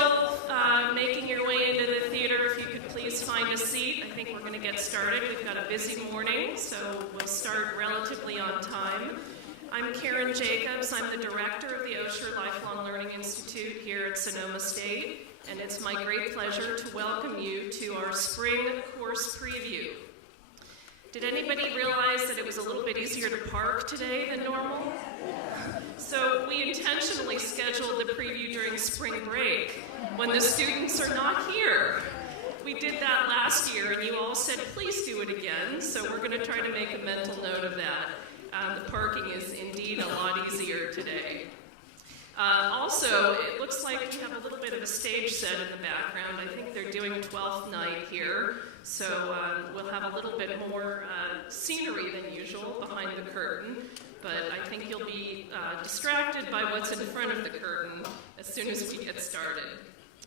still making your way into the theater, if you could please find a seat. I think we're going to get started. We've got a busy morning, so we'll start relatively on time. I'm Karen Jacobs. I'm the director of the Osher Lifelong Learning Institute here at Sonoma State, and it's my great pleasure to welcome you to our spring course preview. Did anybody realize that it was a little bit easier to park today than normal? So we intentionally scheduled the preview during spring break when the students are not here. We did that last year and you all said, please do it again. So we're going to try to make a mental note of that. The parking is indeed a lot easier today. Also, it looks like we have a little bit of a stage set in the background. I think they're doing 12th night here, so we'll have a little bit more scenery than usual behind the curtain, but I think you'll be distracted by what's in front of the curtain as soon as we get started.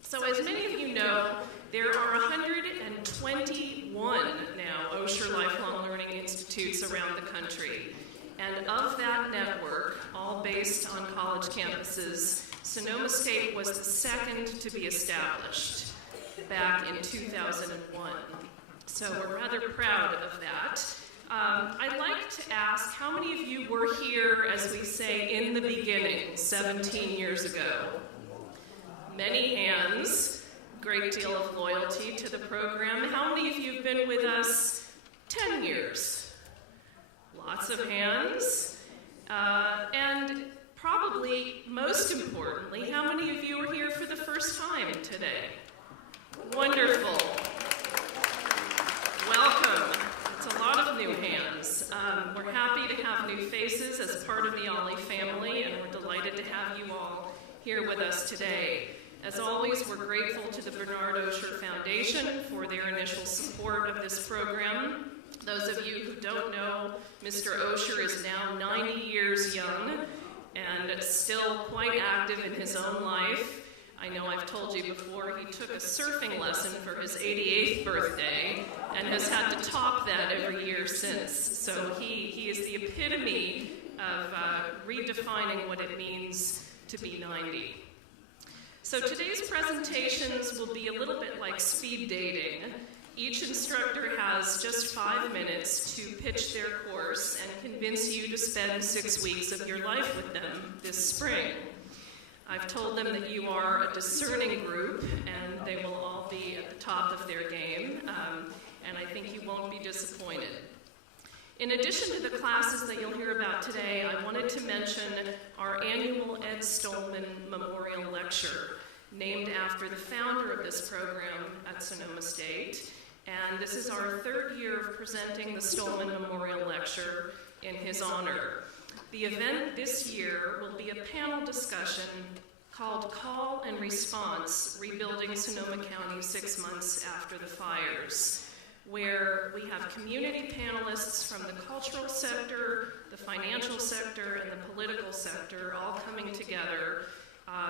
So as many of you know, there are 121 now Osher Lifelong Learning Institutes around the country. And of that network, all based on college campuses, Sonoma State was the second to be established back in 2001. So we're rather proud of that. I'd like to ask, how many of you were here, as we say, in the beginning, 17 years ago? Many hands, great deal of loyalty to the program. How many of you have been with us 10 years? Lots of hands. And probably most importantly, how many of you are here for the first time today? Wonderful. Welcome. It's a lot of new hands. We're happy to have new faces as part of the Ollie family, and we're delighted to have you all here with us today. As always, we're grateful to the Bernard Osher Foundation for their initial support of this program. Those of you who don't know, Mr. Osher is now 90 years young and still quite active in his own life. I know I've told you before, he took a surfing lesson for his 88th birthday and has had to top that every year since. So he is the epitome of redefining what it means to be 90. So today's presentations will be a little bit like speed dating. Each instructor has just 5 minutes to pitch their course and convince you to spend 6 weeks of your life with them this spring. I've told them that you are a discerning group and they will all be at the top of their game, and I think you won't be disappointed. In addition to the classes that you'll hear about today, I wanted to mention our annual Ed Stolman Memorial Lecture, named after the founder of this program at Sonoma State. And this is our 3rd year of presenting the Stolman Memorial Lecture in his honor. The event this year will be a panel discussion called Call and Response, Rebuilding Sonoma County 6 Months After the Fires, where we have community panelists from the cultural sector, the financial sector, and the political sector all coming together.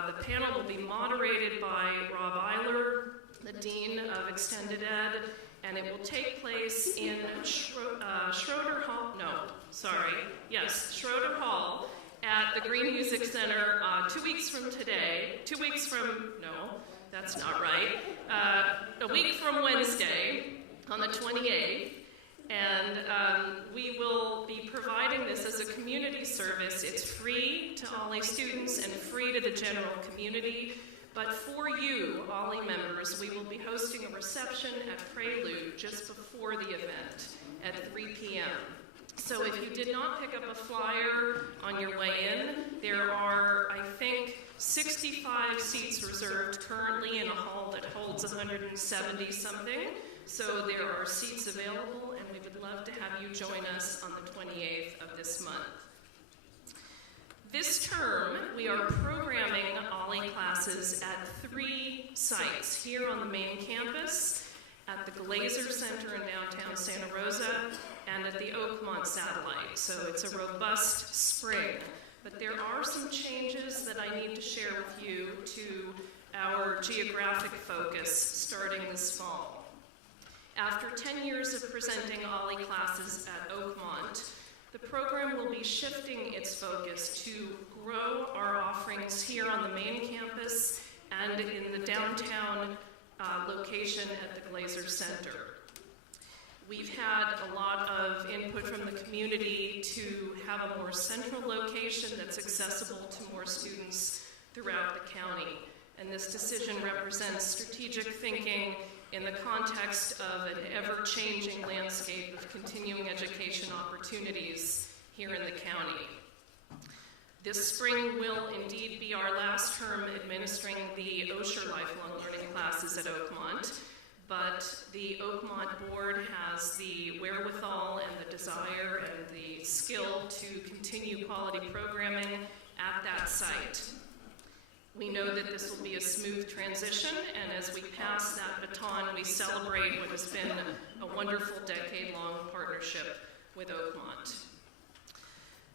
The panel will be moderated by Rob Eiler, the Dean of Extended Ed, and it will take place in Schroeder Hall at the Green Music Center 2 weeks from today. 2 weeks from, no, that's not right. A week from Wednesday on the 28th. And we will be providing this as a community service. It's free to Ollie students and free to the general community. But for you, Ollie members, we will be hosting a reception at Prelude just before the event at 3 p.m. So if you did not pick up a flyer on your way in, there are, I think, 65 seats reserved currently in a hall that holds 170 something. So there are seats available, and we would love to have you join us on the 28th of this month. This term, we are programming Ollie classes at 3 sites here on the main campus, at the Glazer Center in downtown Santa Rosa, and at the Oakmont Satellite. So it's a robust spring. But there are some changes that I need to share with you to our geographic focus starting this fall. After 10 years of presenting Ollie classes at Oakmont, the program will be shifting its focus to grow our offerings here on the main campus and in the downtown location at the Glazer Center. We've had a lot of input from the community to have a more central location that's accessible to more students throughout the county. And this decision represents strategic thinking in the context of an ever-changing landscape of continuing education opportunities here in the county. This spring will indeed be our last term administering the Osher Lifelong Learning classes at Oakmont, but the Oakmont board has the wherewithal and the desire and the skill to continue quality programming at that site. We know that this will be a smooth transition, and as we pass that baton, we celebrate what has been a wonderful decade-long partnership with Oakmont.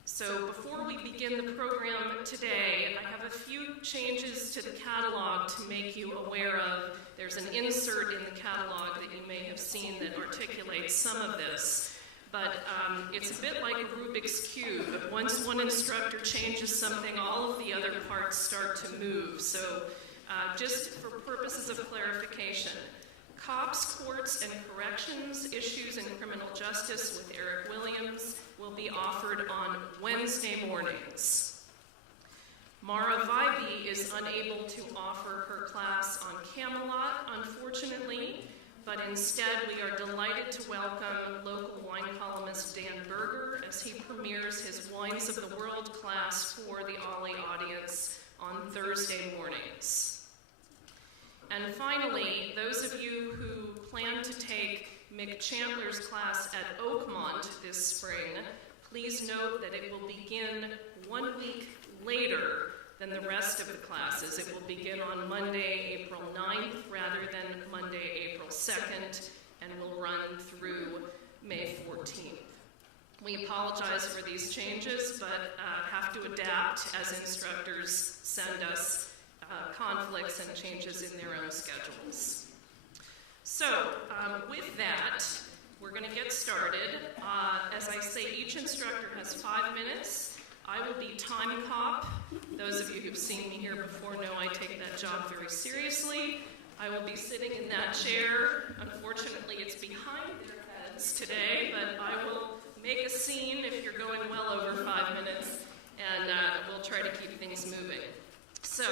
So before we begin the program today, I have a few changes to the catalog to make you aware of. There's an insert in the catalog that you may have seen that articulates some of this. But it's a bit like a Rubik's Cube. Once one instructor changes something, all of the other parts start to move. So just for purposes of clarification, COPS, Courts, and Corrections Issues in Criminal Justice with Eric Williams will be offered on Wednesday mornings. Mara Vibey is unable to offer her class on Camelot, unfortunately, but instead we are delighted to welcome local wine columnist Dan Berger as he premieres his Wines of the World class for the Ollie audience on Thursday mornings. And finally, those of you who plan to take Mick Chandler's class at Oakmont this spring, please note that it will begin 1 week later than the rest of the classes. It will begin on Monday, April 9th, rather than Monday, April 2nd, and will run through May 14th. We apologize for these changes, but have to adapt as instructors send us conflicts and changes in their own schedules. So, with that, we're going to get started. As I say, each instructor has 5 minutes. I will be time cop. Those of you who've seen me here before know I take that job very seriously. I will be sitting in that chair. Unfortunately, it's behind their heads today, but I will make a scene if you're going well over 5 minutes, and we'll try to keep things moving. So,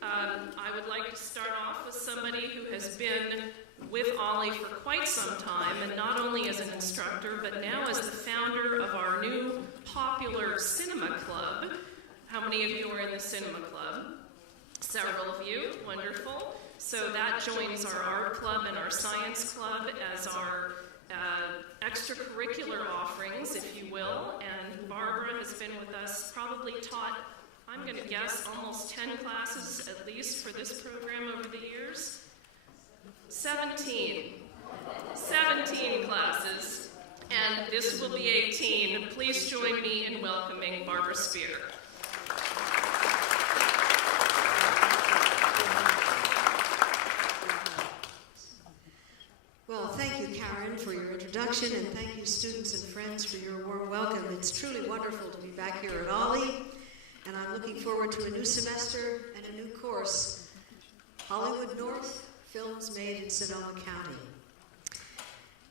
I would like to start off with somebody who has been with Ollie for quite some time, and not only as an instructor, but now as the founder of our new popular cinema club. How many of you are in the cinema club? Several of you, wonderful. So that joins our art club and our science club as our extracurricular offerings, if you will. And Barbara has been with us, probably taught, I'm going to guess, almost 10 classes at least for this program over the years. 17 classes, and this will be 18. Please join me in welcoming Barbara Spear. Well, thank you, Karen, for your introduction, and thank you, students and friends, for your warm welcome. It's truly wonderful to be back here at Ollie, and I'm looking forward to a new semester and a new course, Hollywood North, Films Made in Sonoma County.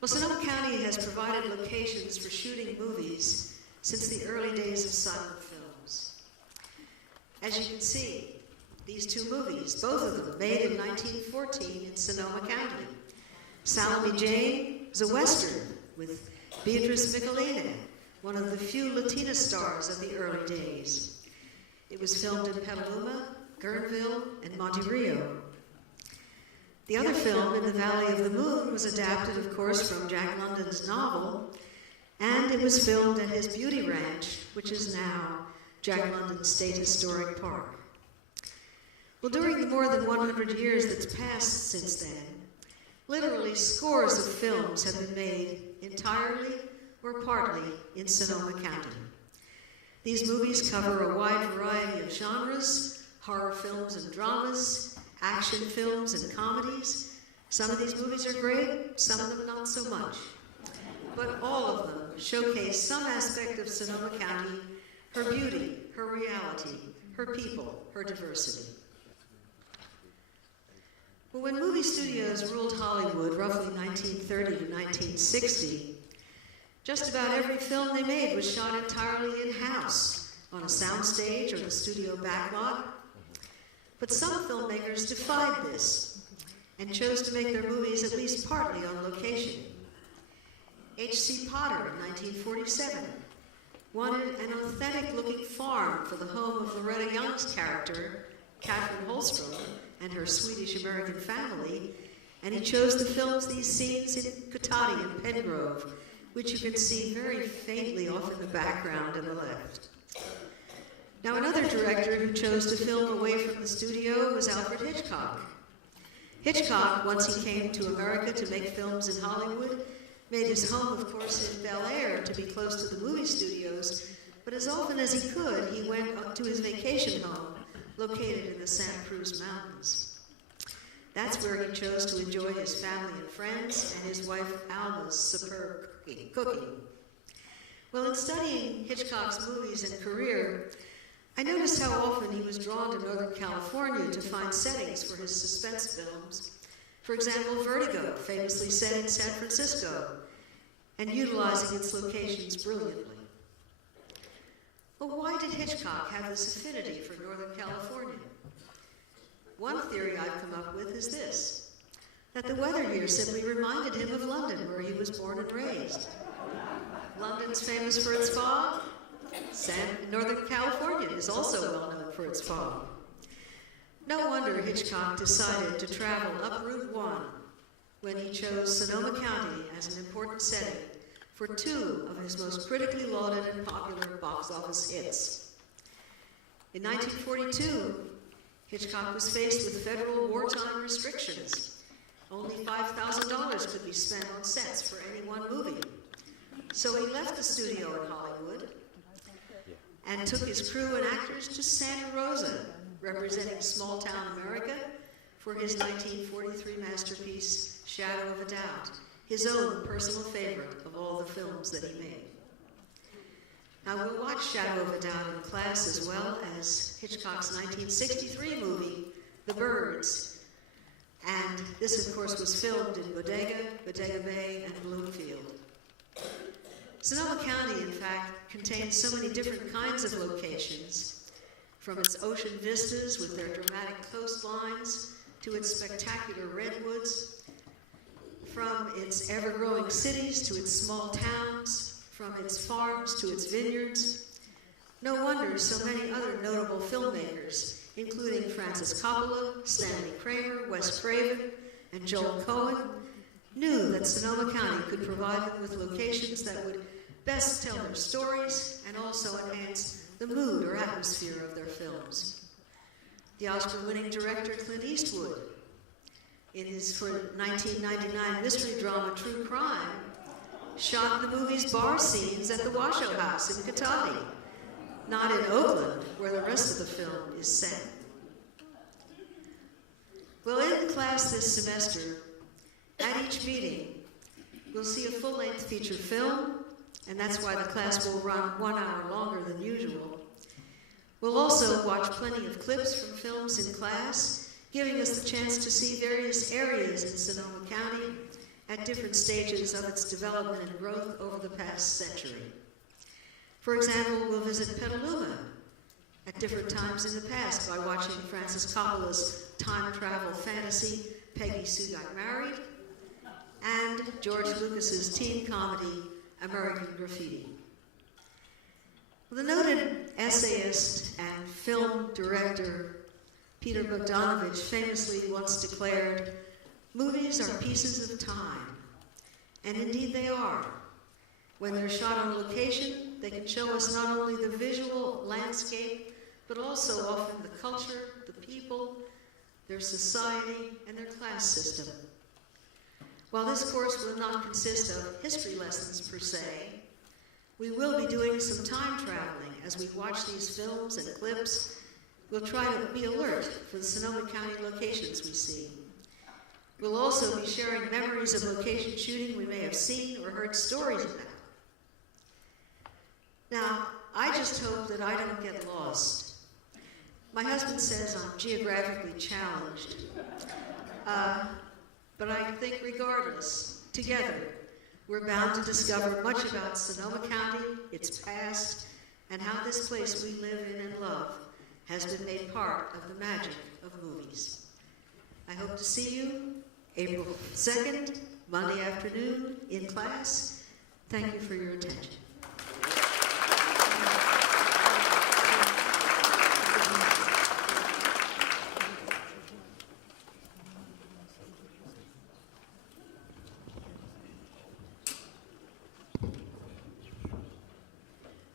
Well, Sonoma County has provided locations for shooting movies since the early days of silent films. As you can see, these two movies, both of them made in 1914 in Sonoma County. Salome Jane is a Western with Beatrice Michelina, one of the few Latina stars of the early days. It was filmed in Petaluma, Guerneville, and Monte Rio. The other film, In the Valley of the Moon, was adapted, of course, from Jack London's novel, and it was filmed at his beauty ranch, which is now Jack London State Historic Park. Well, during the more than 100 years that's passed since then, literally scores of films have been made entirely or partly in Sonoma County. These movies cover a wide variety of genres, horror films and dramas, action films and comedies. Some of these movies are great, some of them not so much. But all of them showcase some aspect of Sonoma County, her beauty, her reality, her people, her diversity. Well, when movie studios ruled Hollywood, roughly 1930 to 1960, just about every film they made was shot entirely in-house, on a soundstage or the studio backlot. But some filmmakers defied this and chose to make their movies at least partly on location. H.C. Potter in 1947 wanted an authentic-looking farm for the home of Loretta Young's character, Katherine Holstrom, and her Swedish-American family, and he chose to film these scenes in Cotati and Pengrove, which you can see very faintly off in the background on the left. Now, another director who chose to film away from the studio was Alfred Hitchcock. Hitchcock, once he came to America to make films in Hollywood, made his home, of course, in Bel Air to be close to the movie studios, but as often as he could, he went up to his vacation home, located in the Santa Cruz Mountains. That's where he chose to enjoy his family and friends and his wife Alma's superb cooking. Well, in studying Hitchcock's movies and career, I noticed how often he was drawn to Northern California to find settings for his suspense films. For example, Vertigo, famously set in San Francisco, and utilizing its locations brilliantly. Well, why did Hitchcock have this affinity for Northern California? One theory I've come up with is this, that the weather here simply reminded him of London, where he was born and raised. London's famous for its fog. Northern California is also well known for its fog. No wonder Hitchcock decided to travel up Route 1 when he chose Sonoma County as an important setting for two of his most critically lauded and popular box office hits. In 1942, Hitchcock was faced with federal wartime restrictions. Only $5,000 could be spent on sets for any one movie. So he left the studio in Hollywood and took his crew and actors to Santa Rosa, representing small-town America, for his 1943 masterpiece, Shadow of a Doubt, his own personal favorite of all the films that he made. Now, we'll watch Shadow of a Doubt in class, as well as Hitchcock's 1963 movie, The Birds. And this, of course, was filmed in Bodega Bay, and Bloomfield. Sonoma County, in fact, contains so many different kinds of locations, from its ocean vistas with their dramatic coastlines to its spectacular redwoods, from its ever-growing cities to its small towns, from its farms to its vineyards. No wonder so many other notable filmmakers, including Francis Coppola, Stanley Kramer, Wes Craven, and Joel Cohen, knew that Sonoma County could provide them with locations that would best tell their stories and also enhance the mood or atmosphere of their films. The Oscar-winning director Clint Eastwood, in his 1999 mystery drama True Crime, shot the movie's bar scenes at the Washoe House in Cotati, not in Oakland, where the rest of the film is set. Well, in class this semester, at each meeting, we'll see a full-length feature film, and that's why the class will run 1 hour longer than usual. We'll also watch plenty of clips from films in class, giving us the chance to see various areas in Sonoma County at different stages of its development and growth over the past century. For example, we'll visit Petaluma at different times in the past by watching Francis Coppola's time travel fantasy, Peggy Sue Got Married, and George Lucas's teen comedy, American Graffiti. The noted essayist and film director Peter Bogdanovich famously once declared, "Movies are pieces of time," and indeed they are. When they're shot on location, they can show us not only the visual landscape, but also often the culture, the people, their society, and their class system. While this course will not consist of history lessons per se, we will be doing some time traveling as we watch these films and clips. We'll try to be alert for the Sonoma County locations we see. We'll also be sharing memories of location shooting we may have seen or heard stories about. Now, I just hope that I don't get lost. My husband says I'm geographically challenged. But I think regardless, together, we're bound to discover much about Sonoma County, its past, and how this place we live in and love has been made part of the magic of movies. I hope to see you April 2nd, Monday afternoon, in class. Thank you for your attention.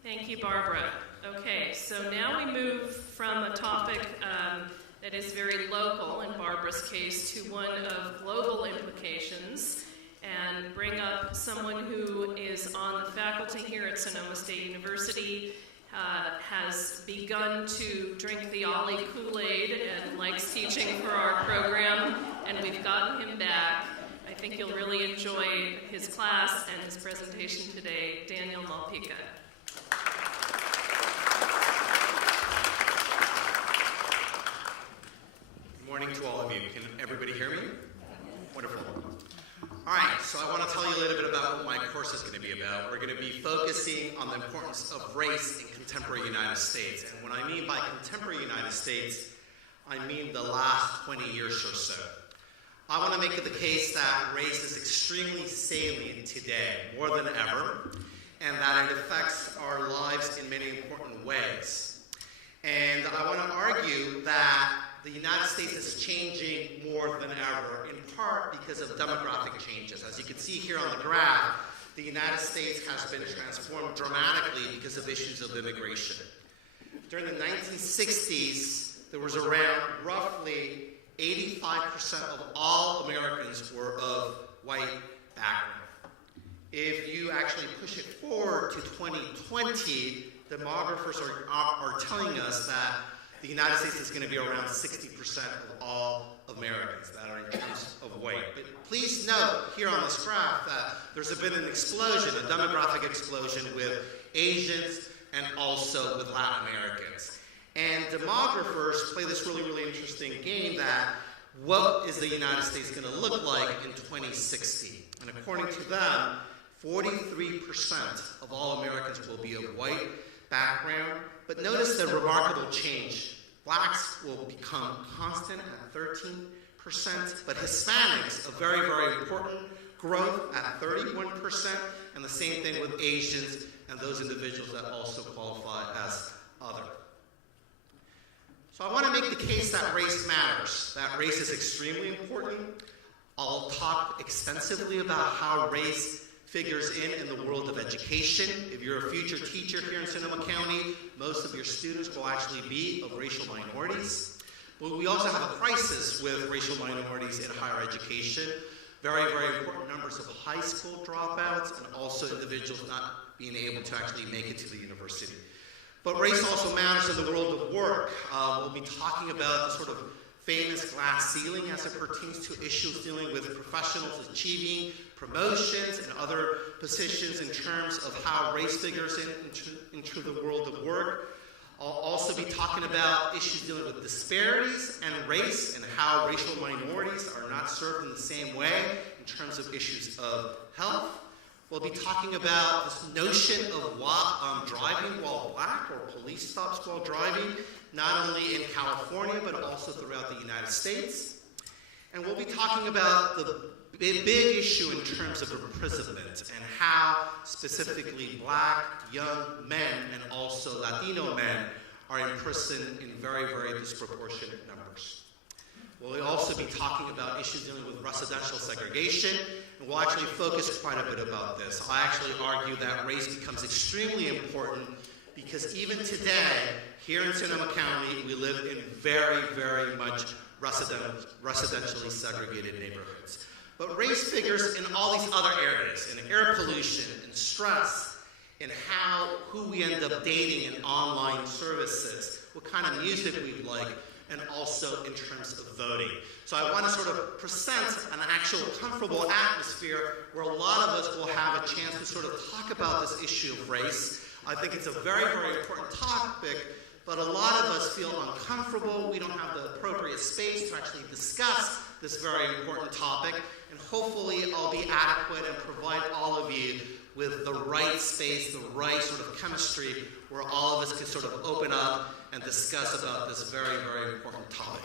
Thank you, Barbara. Okay, so now we move from a topic that is very local, in Barbara's case, to one of global implications, and bring up someone who is on the faculty here at Sonoma State University, has begun to drink the Ollie Kool-Aid and likes teaching for our program, and we've gotten him back. I think you'll really enjoy his class and his presentation today, Daniel Malpica. Good morning to all of you. Can everybody hear me? Wonderful. All right, so I want to tell you a little bit about what my course is going to be about. We're going to be focusing on the importance of race in contemporary United States. And what I mean by contemporary United States, I mean the last 20 years or so. I want to make the case that race is extremely salient today, more than ever, and that it affects our lives in many important ways. And I want to argue that the United States is changing more than ever, in part because of demographic changes. As you can see here on the graph, the United States has been transformed dramatically because of issues of immigration. During the 1960s, there was around roughly 85% of all Americans were of white background. If you actually push it forward to 2020, demographers are telling us that the United States is going to be around 60% of all Americans that are in terms of white. But please note here on this graph that there's been an explosion, a demographic explosion with Asians and also with Latin Americans. And demographers play this really, really interesting game that what is the United States going to look like in 2060? And according to them, 43% of all Americans will be of white background. But notice the remarkable change. Blacks will become constant at 13%, but Hispanics, a very, very important growth at 31%, and the same thing with Asians and those individuals that also qualify as other. So I want to make the case that race matters, that race is extremely important. I'll talk extensively about how race figures in the world of education. If you're a future teacher here in Sonoma County, most of your students will actually be of racial minorities. But we also have a crisis with racial minorities in higher education. Very, very important numbers of high school dropouts and also individuals not being able to actually make it to the university. But race also matters in the world of work. We'll be talking about the sort of famous glass ceiling as it pertains to issues dealing with professionals achieving promotions and other positions in terms of how race figures into the world of work. I'll also be talking about issues dealing with disparities and race and how racial minorities are not served in the same way in terms of issues of health. We'll be talking about this notion of driving while black or police stops while driving, not only in California but also throughout the United States. And we'll be talking about the big issue in terms of imprisonment and how specifically black young men and also Latino men are imprisoned in very, very disproportionate numbers. We'll also be talking about issues dealing with residential segregation, and we'll actually focus quite a bit about this. I actually argue that race becomes extremely important because even today, here in Sonoma County, we live in very, very much residentially segregated neighborhoods. But race figures in all these other areas, in air pollution, in stress, in who we end up dating in online services, what kind of music we like, and also in terms of voting. So I want to sort of present an actual comfortable atmosphere where a lot of us will have a chance to sort of talk about this issue of race. I think it's a very, very important topic but a lot of us feel uncomfortable. We don't have the appropriate space to actually discuss this very important topic, and hopefully I'll be adequate and provide all of you with the right space, the right sort of chemistry, where all of us can sort of open up and discuss about this very, very important topic.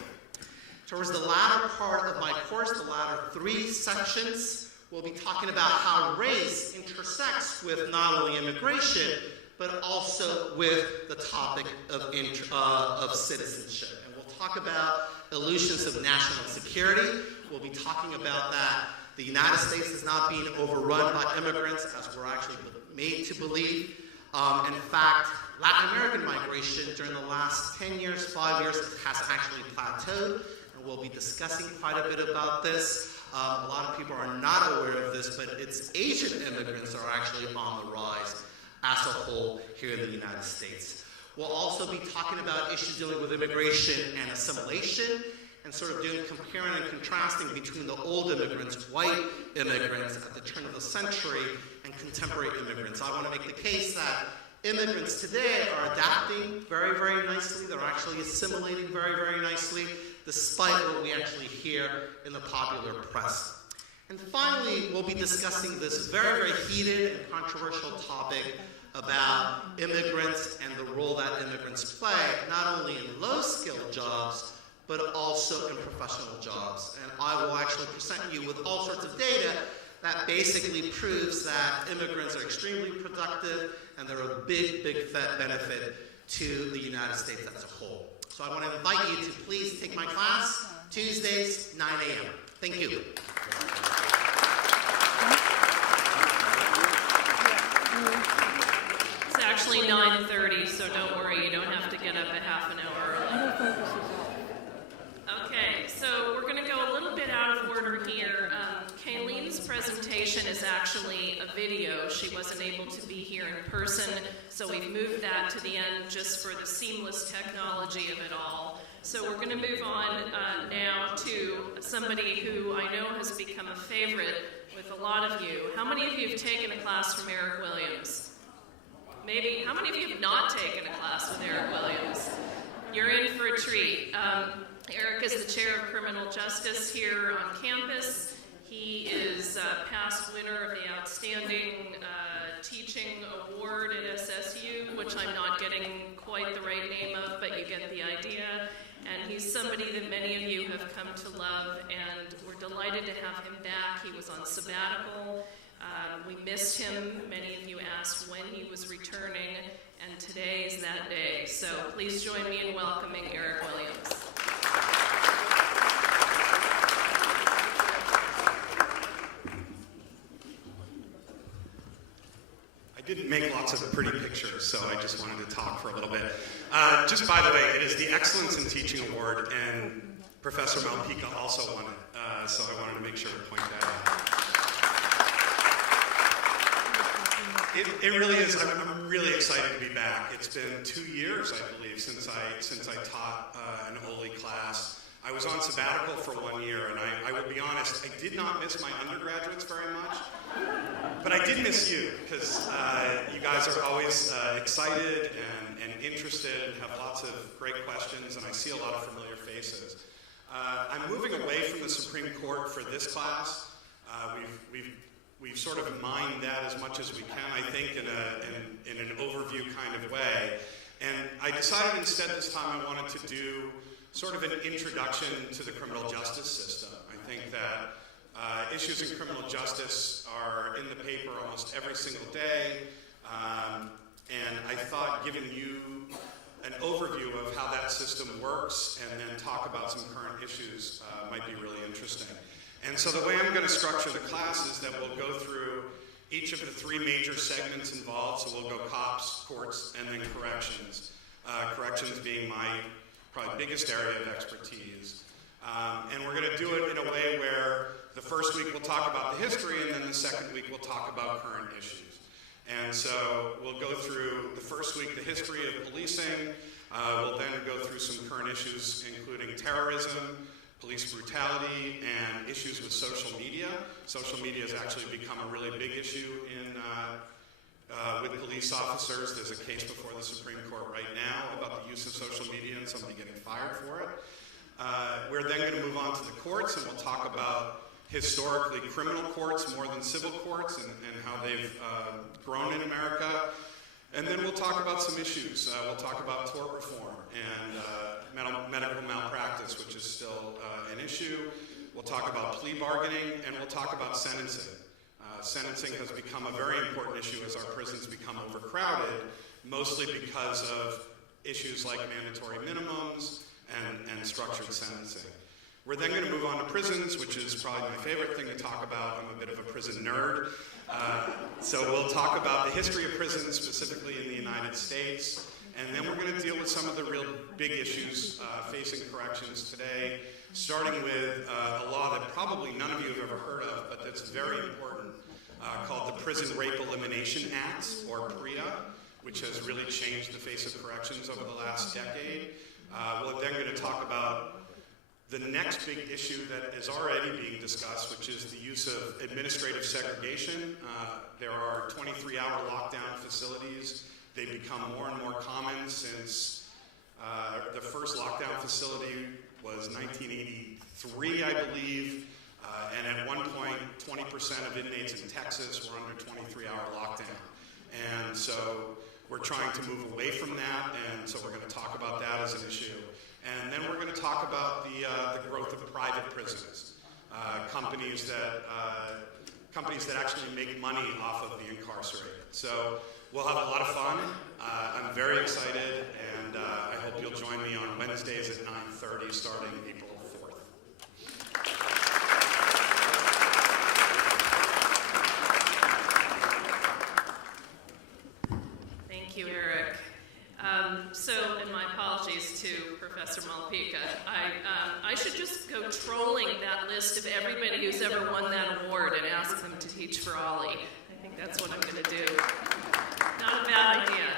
Towards the latter part of my course, the latter 3 sections, we'll be talking about how race intersects with not only immigration, but also with the topic of citizenship. And we'll talk about illusions of national security. We'll be talking about that the United States is not being overrun by immigrants, as we're actually made to believe. In fact, Latin American migration during the last 10 years, 5 years, has actually plateaued, and we'll be discussing quite a bit about this. A lot of people are not aware of this, but it's Asian immigrants are actually on the rise as a whole here in the United States. We'll also be talking about issues dealing with immigration and assimilation, and sort of doing comparing and contrasting between the old immigrants, white immigrants at the turn of the century, and contemporary immigrants. I want to make the case that immigrants today are adapting very, very nicely. They're actually assimilating very, very nicely, despite what we actually hear in the popular press. And finally, we'll be discussing this very, very heated and controversial topic about immigrants and the role that immigrants play, not only in low-skilled jobs, but also in professional jobs. And I will actually present you with all sorts of data that basically proves that immigrants are extremely productive and they're a big, big benefit to the United States as a whole. So I want to invite you to please take my class, Tuesdays, 9 a.m. Thank you. It's actually 9:30, so don't worry, you don't have to get up a half an hour early. Okay, so we're going to go a little bit out of order here. Kayleen's presentation is actually a video. She wasn't able to be here in person, so we've moved that to the end just for the seamless technology of it all. So we're going to move on now to somebody who I know has become a favorite with a lot of you. How many of you have taken a class from Eric Williams? Maybe. How many of you have not taken a class with Eric Williams? You're in for a treat. Eric is the chair of criminal justice here on campus. He is past winner of the Outstanding Teaching Award at SSU, which I'm not getting quite the right name of, but you get the idea. And he's somebody that many of you have come to love, and we're delighted to have him back. He was on sabbatical. We missed him. Many of you asked when he was returning, and today is that day. So please join me in welcoming Eric Williams. I didn't make lots of pretty pictures, so I just wanted to talk for a little bit. Just by the way, it is the Excellence in Teaching Award, and Professor Malpica also won it, so I wanted to make sure to point that out. It really is. I'm really excited to be back. It's been 2 years, I believe, since I taught an OLE class. I was on sabbatical for 1 year, and I will be honest, I did not miss my undergraduates very much, but I did miss you, because you guys are always excited and interested and have lots of great questions, and I see a lot of familiar faces. I'm moving away from the Supreme Court for this class. We've sort of mined that as much as we can, I think, in an overview kind of way. And I decided instead this time I wanted to do sort of an introduction to the criminal justice system. I think that issues in criminal justice are in the paper almost every single day. And I thought giving you an overview of how that system works and then talk about some current issues might be really interesting. And so the way I'm going to structure the class is that we'll go through each of the 3 major segments involved. So we'll go cops, courts, and then corrections. Corrections being my probably biggest area of expertise. And we're going to do it in a way where the first week we'll talk about the history, and then the second week we'll talk about current issues. And so we'll go through the first week the history of policing. We'll then go through some current issues, including terrorism, police brutality, and issues with social media. Social media has actually become a really big issue with police officers. There's a case before the Supreme Court right now about the use of social media and somebody getting fired for it. We're then going to move on to the courts, and we'll talk about historically criminal courts more than civil courts and how they've grown in America. And then we'll talk about some issues. We'll talk about tort reform and medical malpractice, which is still an issue. We'll talk about plea bargaining, and we'll talk about sentencing. Sentencing has become a very important issue as our prisons become overcrowded, mostly because of issues like mandatory minimums and structured sentencing. We're then going to move on to prisons, which is probably my favorite thing to talk about. I'm a bit of a prison nerd. So we'll talk about the history of prisons, specifically in the United States, and then we're going to deal with some of the real big issues facing corrections today, starting with a law that probably none of you have ever heard of, but that's very important, called the Prison Rape Elimination Act, or PREA, which has really changed the face of corrections over the last decade. We're then going to talk about the next big issue that is already being discussed, which is the use of administrative segregation. There are 23-hour lockdown facilities. They've become more and more common since the first lockdown facility was 1983, I believe. And at one point, 20% of inmates in Texas were under 23-hour lockdown. And so we're trying to move away from that, and so we're going to talk about that as an issue. And then we're going to talk about the growth of private prisons, companies that actually make money off of the incarcerated. So we'll have a lot of fun. I'm very excited, and I hope you'll join me on Wednesdays at 9:30 starting April 4th. Thank you, Eric. And my apologies to Professor Malpica. I should just go trolling that list of everybody who's ever won that award and ask them to teach for Ollie. I think that's what I'm going to do. Not a bad idea.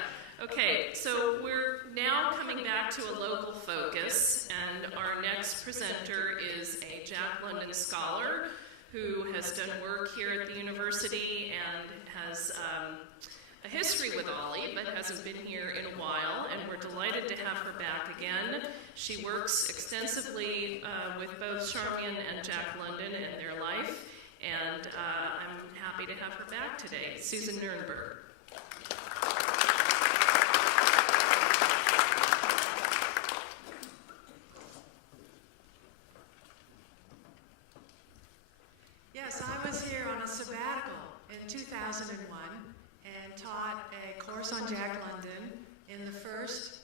Okay, so we're now coming back to a local focus, and our next presenter is a Jack London scholar who has done work here at the university and has a history with Ollie, but hasn't been here in a while, and we're delighted to have her back again. She works extensively with both Charmian and Jack London and their life, and I'm happy to have her back today. Susan Nurnberg. Yes, I was here on a sabbatical in 2001 and taught a course on Jack London in the first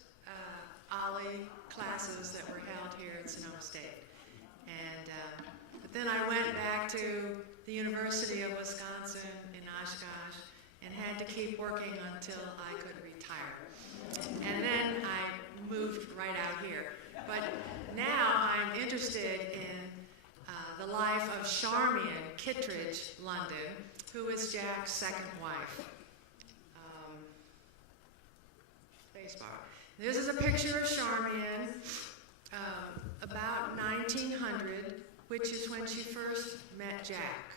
Ollie classes that were held here at Sonoma State. And but then I went back to the University of Wisconsin in Oshkosh and had to keep working until I could retire. And then I moved right out here. But now I'm interested in the life of Charmian Kittredge London, who is Jack's second wife. Spacebar. This is a picture of Charmian about 1900, which is when she first met Jack.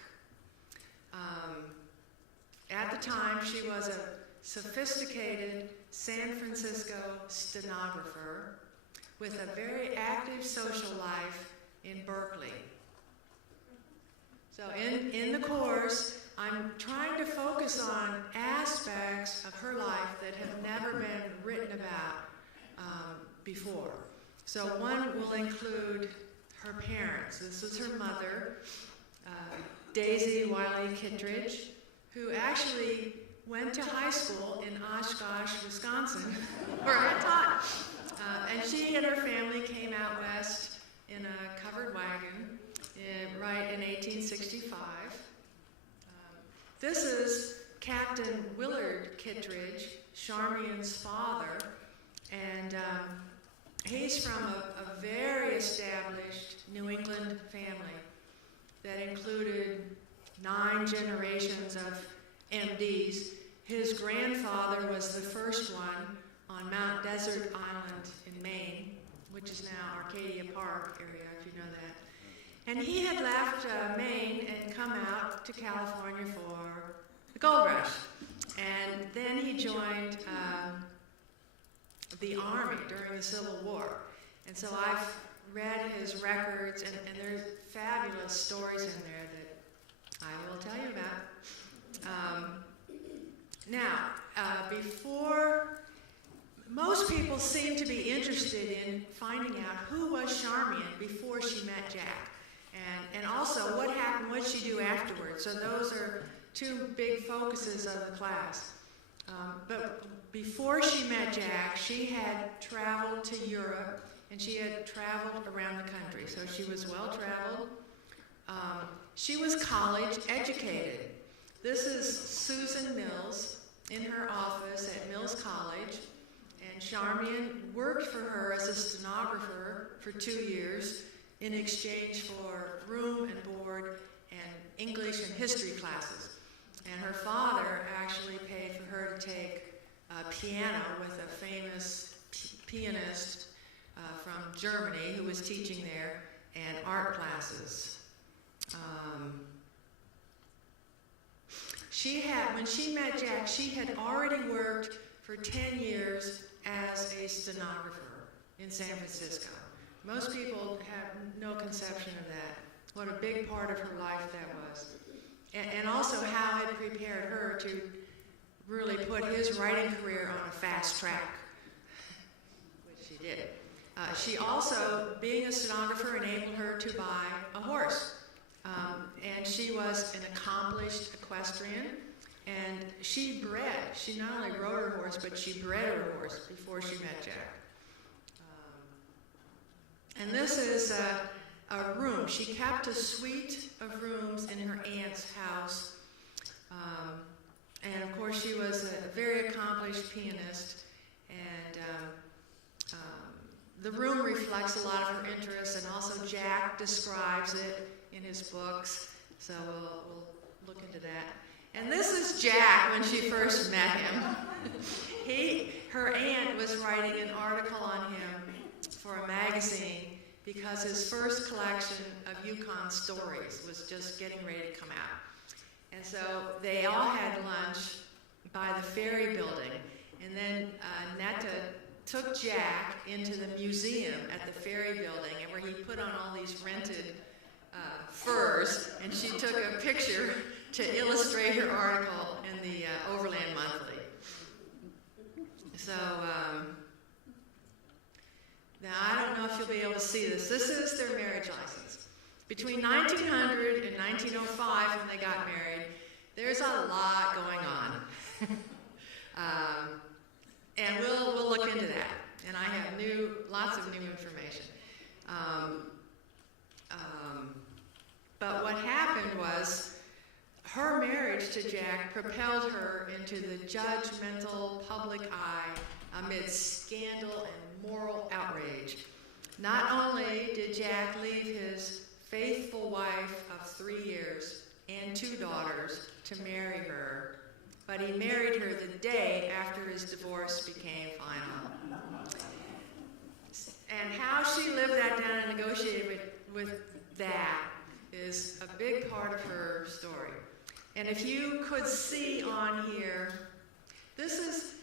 At the time, she was a sophisticated San Francisco stenographer with a very active social life in Berkeley. So in the course, I'm trying to focus on aspects of her life that have never been written about before. So one will include her parents. This is her mother, Daisy Wiley Kittredge, who actually went to high school in Oshkosh, Wisconsin, where I taught. And she and her family came out west in a covered wagon right in 1865. This is Captain Willard Kittredge, Charmian's father, and he's from a very established New England family that included 9 generations of MDs. His grandfather was the first one on Mount Desert Island in Maine, which is now Arcadia Park area, if you know that. And he had left Maine and come out to California for the gold rush. And then he joined the Army during the Civil War. And so I've read his records, and there's fabulous stories in there that I will tell you about. Before, most people seem to be interested in finding out who was Charmian before she met Jack. And also, what happened, what did she do afterwards? So those are two big focuses of the class. But before she met Jack, she had traveled to Europe, and she had traveled around the country. So she was well-traveled. She was college educated. This is Susan Mills in her office at Mills College. And Charmian worked for her as a stenographer for 2 years in exchange for room and board and English and history classes. And her father actually paid for her to take piano with a famous pianist from Germany who was teaching there, and art classes. When she met Jack, she had already worked for 10 years as a stenographer in San Francisco. Most people have no conception of that, what a big part of her life that was. And also how it prepared her to really put his writing career on a fast track, which she did. She also, being a stenographer, enabled her to buy a horse. And she was an accomplished equestrian, and she not only rode her horse, but she bred her horse before she met Jack. And this is a room. She kept a suite of rooms in her aunt's house. And of course, she was a very accomplished pianist. And the room reflects a lot of her interests, and also Jack describes it in his books. So we'll look into that. And this is Jack when she first met him. Her aunt was writing an article on him for a magazine because his first collection of Yukon stories was just getting ready to come out. And so they all had lunch by the ferry building. And then Netta took Jack into the museum at the ferry building, and where he put on all these rented furs, and she took a picture to illustrate her article in the Overland Monthly. So, now I don't know if you'll be able to see this. This is their marriage license. Between 1900 and 1905, when they got married, there's a lot going on. And we'll look into that. And I have lots of new information. But what happened was, her marriage to Jack propelled her into the judgmental public eye amid scandal and moral outrage. Not only did Jack leave his faithful wife of 3 years and 2 daughters to marry her, but he married her the day after his divorce became final. And how she lived that down and negotiated with that is a big part of her story. And if you could see on here, this is,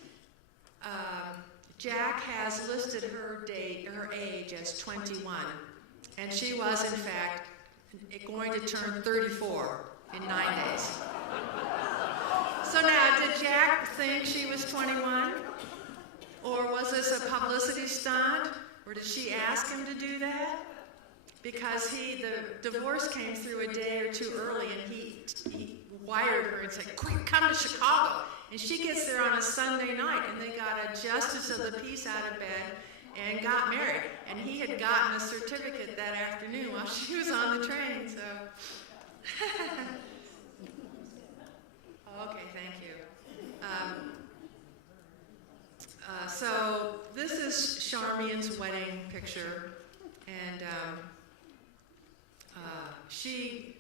Jack has listed her age as 21. And she was, in fact, going to turn 34 in 9 days. So now, did Jack think she was 21? Or was this a publicity stunt? Or did she ask him to do that? Because the divorce came through a day or two early, and he wired her and said, "Quick, come to Chicago." And she gets there on a Sunday night, and they got a justice of the peace out of bed and got married. And he had gotten a certificate that afternoon while she was on the train, so. Okay, thank you. So this is Charmian's wedding picture, and she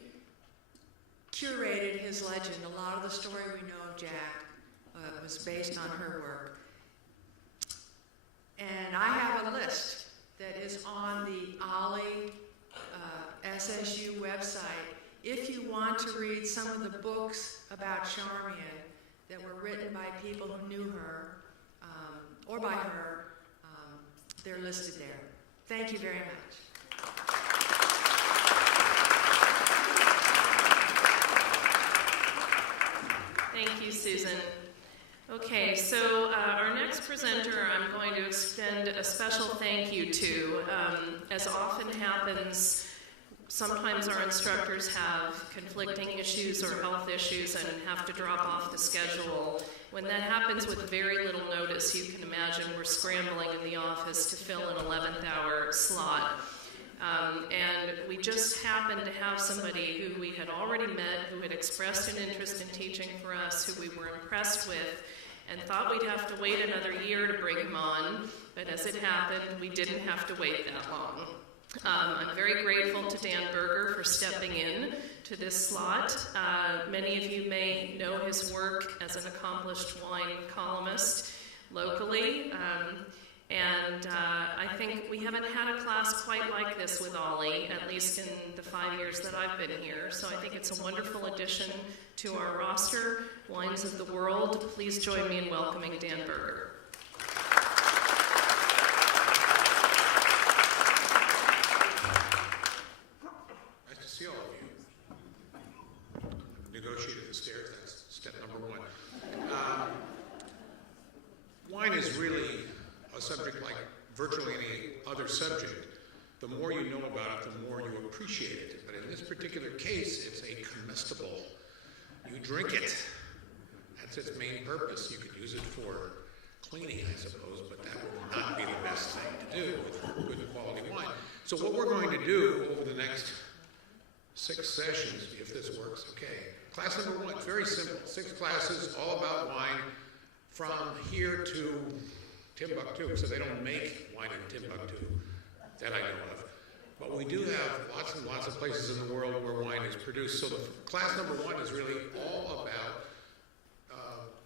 curated his legend. A lot of the story we know of Jack was based on her work. And I have a list that is on the OLLI SSU website. If you want to read some of the books about Charmian that were written by people who knew her or by her. They're listed there. Thank you very much. Thank you, Susan. Okay, so our next presenter I'm going to extend a special thank you to. As often happens, sometimes our instructors have conflicting issues or health issues and have to drop off the schedule. When that happens with very little notice, you can imagine we're scrambling in the office to fill an 11th hour slot. And we just happened to have somebody who we had already met, who had expressed an interest in teaching for us, who we were impressed with, and thought we'd have to wait another year to bring him on. But as it happened, we didn't have to wait that long. I'm very grateful to Dan Berger for stepping in to this slot. Many of you may know his work as an accomplished wine columnist locally. And I think we haven't had a class quite like this with Ollie, at least in the 5 years that I've been here. So I think it's a wonderful addition to our roster, Wines of the World. Please join me in welcoming Dan Berger. Nice to see all of you. Negotiated the stairs, that's step number one. Wine is really a subject like virtually any other subject. The more you know about it, the more you appreciate it. But in this particular case, it's a comestible. You drink it. That's its main purpose. You could use it for cleaning, I suppose, but that would not be the best thing to do with good quality wine. So what we're going to do over the next 6 sessions, if this works, okay. Class number 1, very simple. 6 classes, all about wine, from here to Timbuktu. So they don't make wine in Timbuktu, that I know of. But we do have lots and lots of places in the world where wine is produced. So the class number 1 is really all about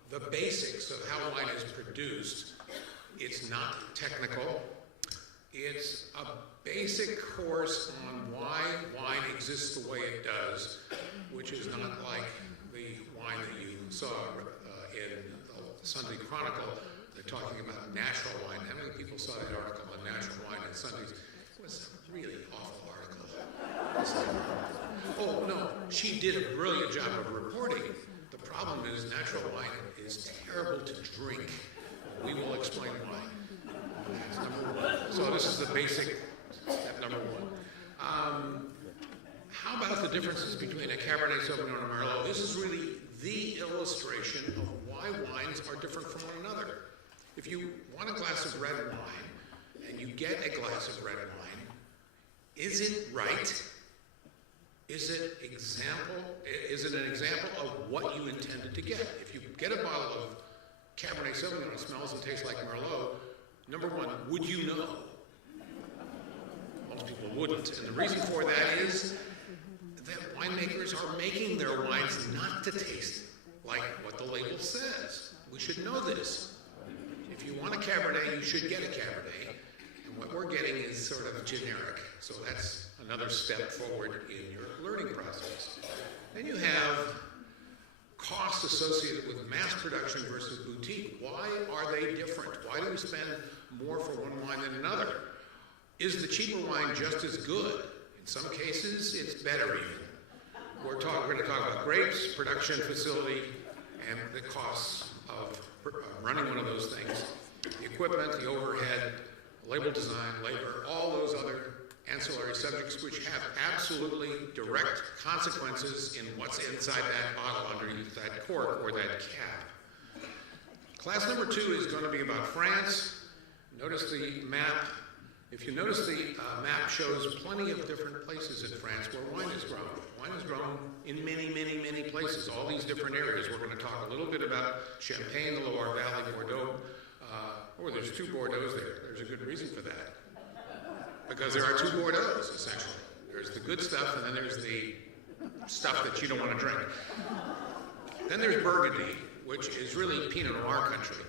the basics of how wine is produced. It's not technical. It's a basic course on why wine exists the way it does, which is not like the wine that you saw in the Sunday Chronicle. They're talking about natural wine. How many people saw that article on natural wine in Sundays? It was a really awful article. Oh, no, she did a brilliant job of reporting. The problem is natural wine is terrible to drink. We will explain why. That's number 1. So this is the basic step number 1. How about the differences between a Cabernet Sauvignon and a Merlot? This is really the illustration of why wines are different from one another. If you want a glass of red wine and you get a glass of red wine, is it right? Is it an example of what you intended to get? If you get a bottle of Cabernet Sauvignon that smells and tastes like Merlot, number 1, would you know? Most people wouldn't. And the reason for that is that winemakers are making their wines not to taste like what the label says. We should know this. If you want a Cabernet, you should get a Cabernet. And what we're getting is sort of generic. So that's another step forward in your learning process. Then you have costs associated with mass production versus boutique. Why are they different? Why do we spend more for one wine than another? Is the cheaper wine just as good? In some cases, it's better even. We're going to talk about grapes, production facility, and the costs of running one of those things. The equipment, the overhead, label design, labor, all those other ancillary subjects which have absolutely direct consequences in what's inside that bottle underneath that cork or that cap. Class number 2 is going to be about France. Notice the map. If you notice, the map shows plenty of different places in France where wine is grown. Wine is grown in many, many, many places, all these different areas. We're going to talk a little bit about Champagne, the Loire Valley, Bordeaux. There's 2 Bordeaux's there. There's a good reason for that. Because there are 2 Bordeaux's, essentially. There's the good stuff, and then there's the stuff that you don't want to drink. Then there's Burgundy, which is really Pinot Noir country.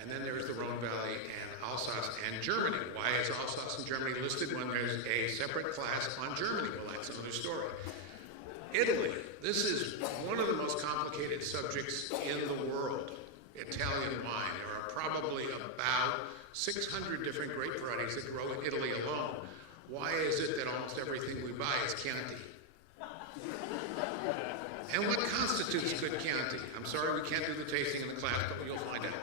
And then there's the Rhone Valley and Alsace and Germany. Why is Alsace and Germany listed when there's a separate class on Germany? Well, that's another story. Italy. This is one of the most complicated subjects in the world, Italian wine. There are probably about 600 different grape varieties that grow in Italy alone. Why is it that almost everything we buy is Chianti? And what constitutes good Chianti? I'm sorry we can't do the tasting in the class, but you'll find out.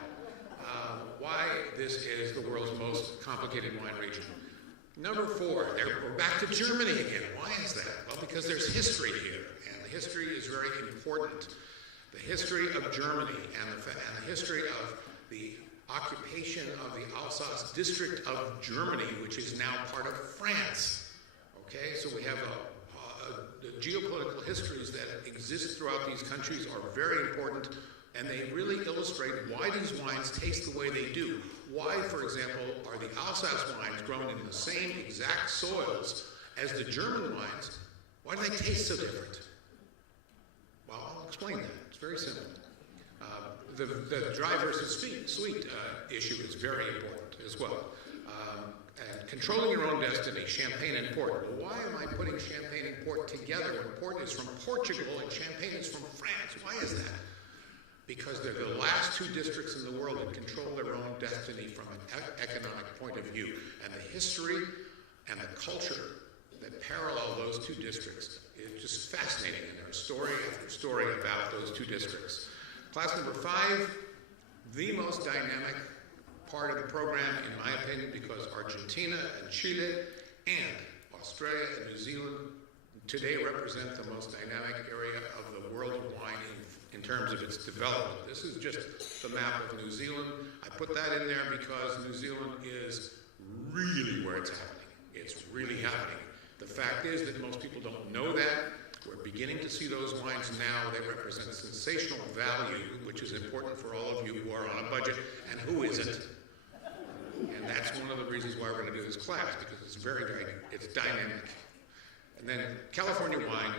Why this is the world's most complicated wine region. Number 4, we're back to Germany again. Why is that? Well, because there's history here, and the history is very important. The history of Germany and the history of the occupation of the Alsace district of Germany, which is now part of France. Okay, so we have the geopolitical histories that exist throughout these countries are very important, and they really illustrate why these wines taste the way they do. Why, for example, are the Alsace wines grown in the same exact soils as the German wines? Why do they taste so different? Well, I'll explain that. It's very simple. The dry versus sweet issue is very important as well. And controlling your own destiny, champagne and port. Well, why am I putting champagne and port together when port is from Portugal and champagne is from France? Why is that? Because they're the last 2 districts in the world that control their own destiny from an economic point of view. And the history and the culture that parallel those 2 districts is just fascinating. And there's story after story about those 2 districts. Class number 5, the most dynamic part of the program, in my opinion, because Argentina and Chile and Australia and New Zealand today represent the most dynamic area of the world of wine in terms of its development. This is just the map of New Zealand. I put that in there because New Zealand is really where it's happening. It's really happening. The fact is that most people don't know that. We're beginning to see those wines now. They represent sensational value, which is important for all of you who are on a budget, and who isn't. And that's one of the reasons why we're going to do this class, because it's it's dynamic. And then California wine,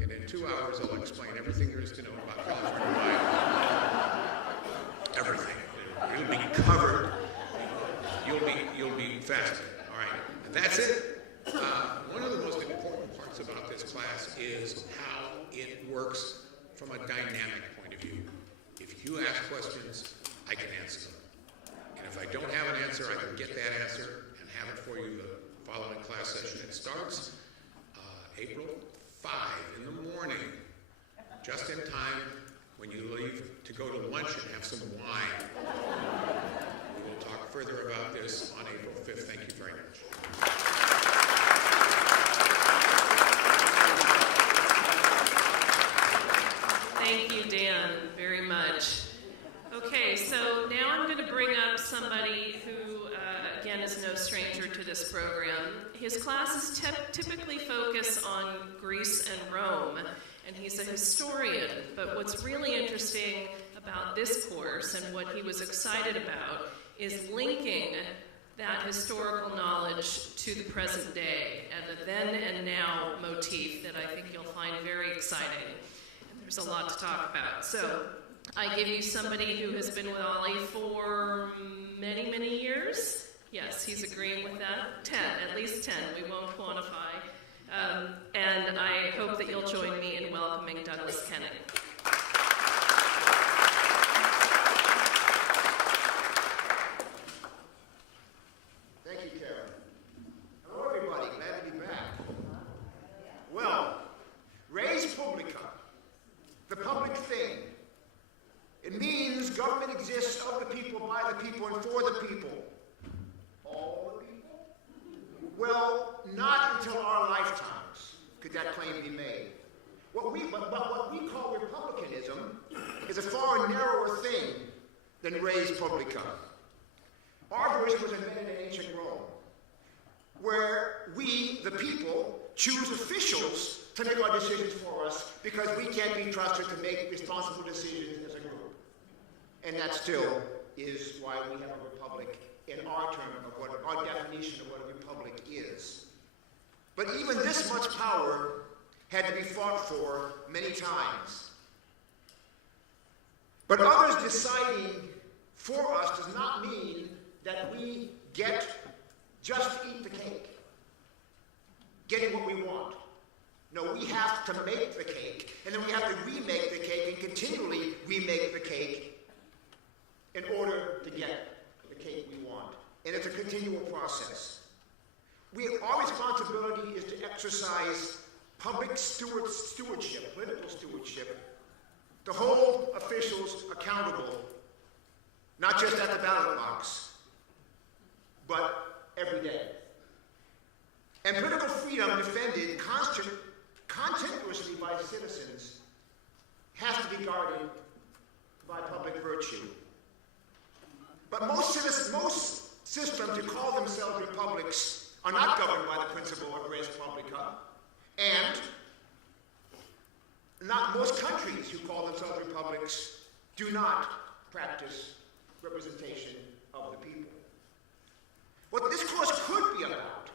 and in 2 hours I'll explain everything there is to know about California wine. Everything. It'll be covered. You'll be fascinated. All right. And that's it. One of the most important parts about this class is how it works from a dynamic point of view. If you ask questions, I can answer them. And if I don't have an answer, I can get that answer and have it for you the following class session. It starts April 5 in the morning, just in time when you leave to go to lunch and have some wine. We will talk further about this on April 5th. Thank you very much. Thank you, Dan, very much. Okay, so now I'm going to bring up somebody who, again, is no stranger to this program. His classes typically focus on Greece and Rome, and he's a historian. But what's really interesting about this course and what he was excited about is linking that historical knowledge to the present day and the then and now motif that I think you'll find very exciting. There's a lot to talk about. So I give you somebody who has been with Ollie for many, many years. Yes, he's agreeing with that. 10, at least 10. We won't quantify. And I hope that you'll join me in welcoming Douglas Kenning. Thank you, Karen. Hello, everybody. Glad to be back. Well, res publica, the public thing. It means government exists of the people, by the people, and for the people. All the people? Well, not until our lifetimes could that claim be made. What we call republicanism is a far narrower thing than res publica. Our version was invented in ancient Rome, where we, the people, choose officials to make our decisions for us because we can't be trusted to make responsible decisions as a group. And that still is why we have a republic in our term of what our definition of what a republic is. But even this much power had to be fought for many times. But others deciding for us does not mean that we just eat the cake, getting what we want. No, we have to make the cake, and then we have to remake the cake and continually remake the cake in order to get the cake we want. And it's a continual process. Our responsibility is to exercise public stewardship, political stewardship, to hold officials accountable, not just at the ballot box, but every day. And political freedom defended continuously by citizens has to be guarded by public virtue. But most systems who call themselves republics are not governed by the principle of res publica, and not most countries who call themselves republics do not practice representation of the people. What this course could be about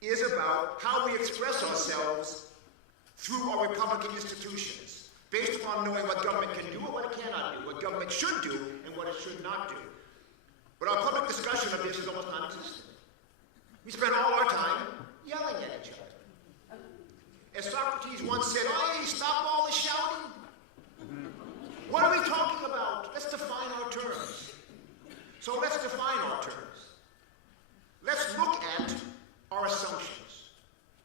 is about how we express ourselves through our republican institutions, based upon knowing what government can do and what it cannot do, what government should do and what it should not do. But our public discussion of this is almost non-existent. We spend all our time yelling at each other. As Socrates once said, "Hey, stop all the shouting." What are we talking about? Let's define our terms. So let's define our terms. Let's look at our assumptions.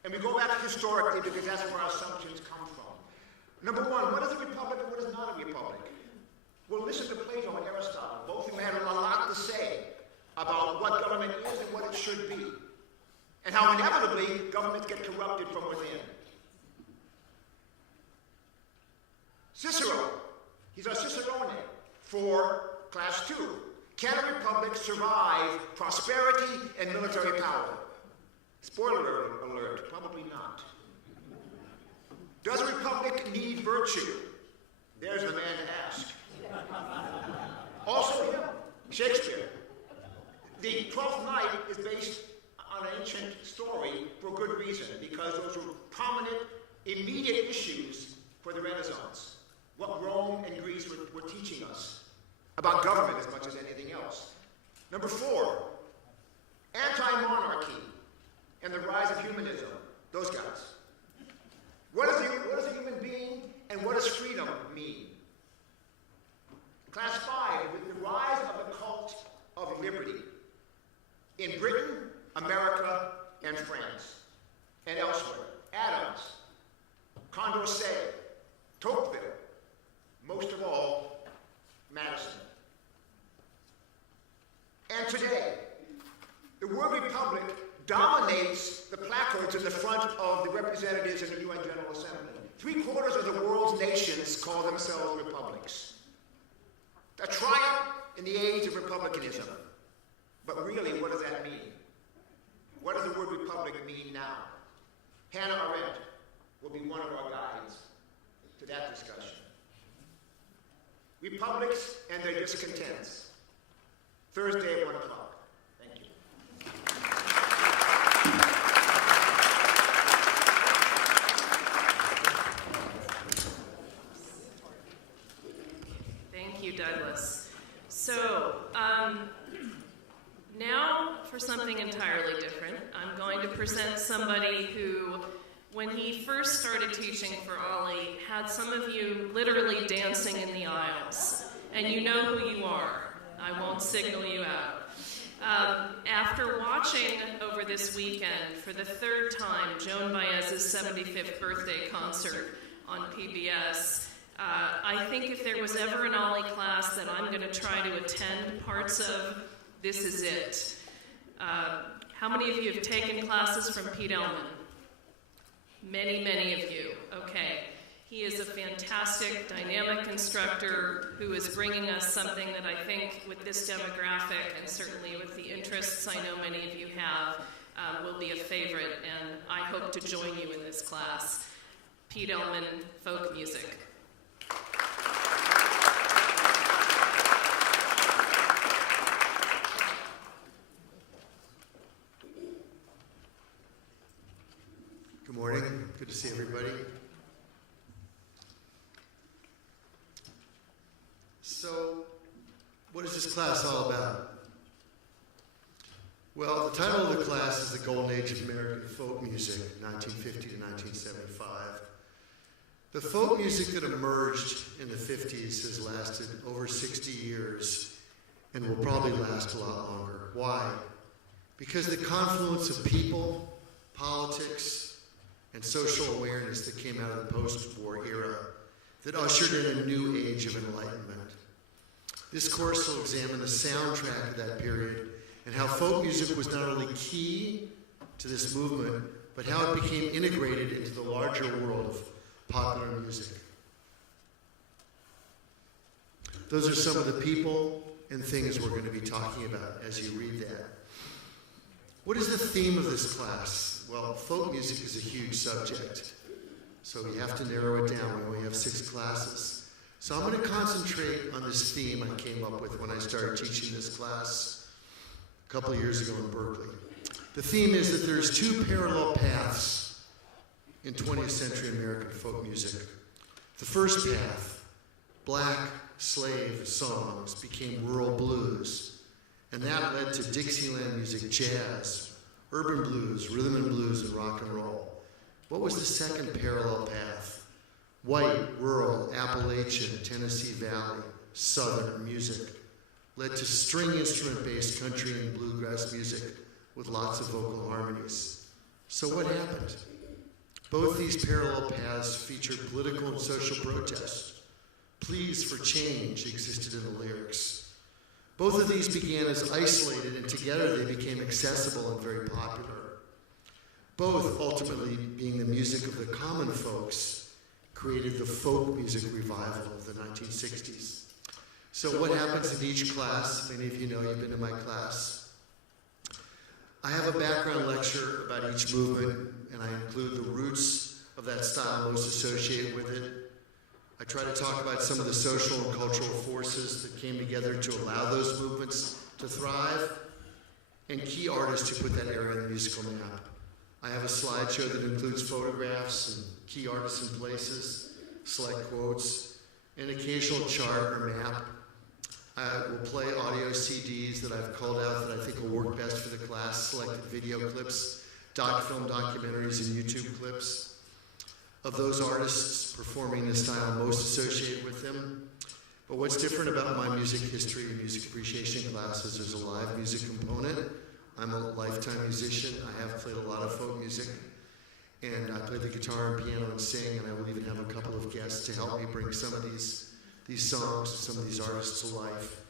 And we go back historically because that's where our assumptions come from. Number one, what is a republic and what is not a republic? Well, listen to Plato and Aristotle, both who had a lot to say about what government is and what it should be, and how inevitably governments get corrupted from within. Cicero, he's our Cicerone for class 2. Can a republic survive prosperity and military power? Spoiler alert, probably not. Does a republic need virtue? There's the man to ask. Also him, Shakespeare. The Twelfth Night is based on an ancient story for good reason, because those were prominent, immediate issues for the Renaissance. What Rome and Greece were teaching us about government as much as anything else. Number 4, anti-monarchy and the rise of humanism. Those guys. What is a human being and what does freedom mean? Class 5, with the rise of the cult of liberty in Britain, America, and France, and elsewhere. Adams, Condorcet, Tocqueville, most of all, Madison. And today, the word republic dominates the placards in the front of the representatives in the UN General Assembly. 3/4 of the world's nations call themselves republics. A triumph in the age of republicanism. But really, what does that mean? What does the word republic mean now? Hannah Arendt will be one of our guides to that discussion. Republics and their discontents. Thursday at 1 o'clock. Thank you. Thank you, Douglas. So, now for something entirely different. I'm going to present somebody who, when he first started teaching for Ollie, had some of you literally dancing in the aisles. And you know who you are. I won't signal you out. After watching over this weekend for the 3rd time Joan Baez's 75th birthday concert on PBS, I think if there was ever an Ollie class that I'm going to try to attend parts of, this is it. How many of you have taken classes from Pete Elman? Many, many of you. Okay. He is a fantastic, dynamic instructor who is bringing us something that I think with this demographic and certainly with the interests I know many of you have will be a favorite, and I hope to join you in this class. Pete Elman, folk music. Good morning. Good to see everybody. So, what is this class all about? Well, the title of the class is The Golden Age of American Folk Music, 1950 to 1975. The folk music that emerged in the 50s has lasted over 60 years and will probably last a lot longer. Why? Because the confluence of people, politics, and social awareness that came out of the post-war era that ushered in a new age of enlightenment. This course will examine the soundtrack of that period and how folk music was not only key to this movement, but how it became integrated into the larger world of popular music. Those are some of the people and things we're going to be talking about as you read that. What is the theme of this class? Well, folk music is a huge subject, so we have to narrow it down. We only have 6 classes. So I'm going to concentrate on this theme I came up with when I started teaching this class a couple of years ago in Berkeley. The theme is that there's 2 parallel paths in 20th century American folk music. The first path, black slave songs, became rural blues, and that led to Dixieland music, jazz, urban blues, rhythm and blues, and rock and roll. What was the second parallel path? White, rural, Appalachian, Tennessee Valley, Southern music led to string instrument-based country and bluegrass music with lots of vocal harmonies. So what happened? Both these parallel paths featured political and social protest. Pleas for change existed in the lyrics. Both of these began as isolated, and together they became accessible and very popular. Both, ultimately being the music of the common folks, created the folk music revival of the 1960s. So what happens in each class? Many of you know, you've been to my class. I have a background lecture about each movement, and I include the roots of that style most associated with it. I try to talk about some of the social and cultural forces that came together to allow those movements to thrive, and key artists who put that era in the musical map. I have a slideshow that includes photographs and key artists and places, select quotes, an occasional chart or map. I will play audio CDs that I've called out that I think will work best for the class, selected video clips, film documentaries, and YouTube clips of those artists performing the style most associated with them. But what's different about my music history and music appreciation classes, there's a live music component. I'm a lifetime musician. I have played a lot of folk music, and I play the guitar and piano and sing, and I will even have a couple of guests to help me bring some of these songs and some of these artists to life.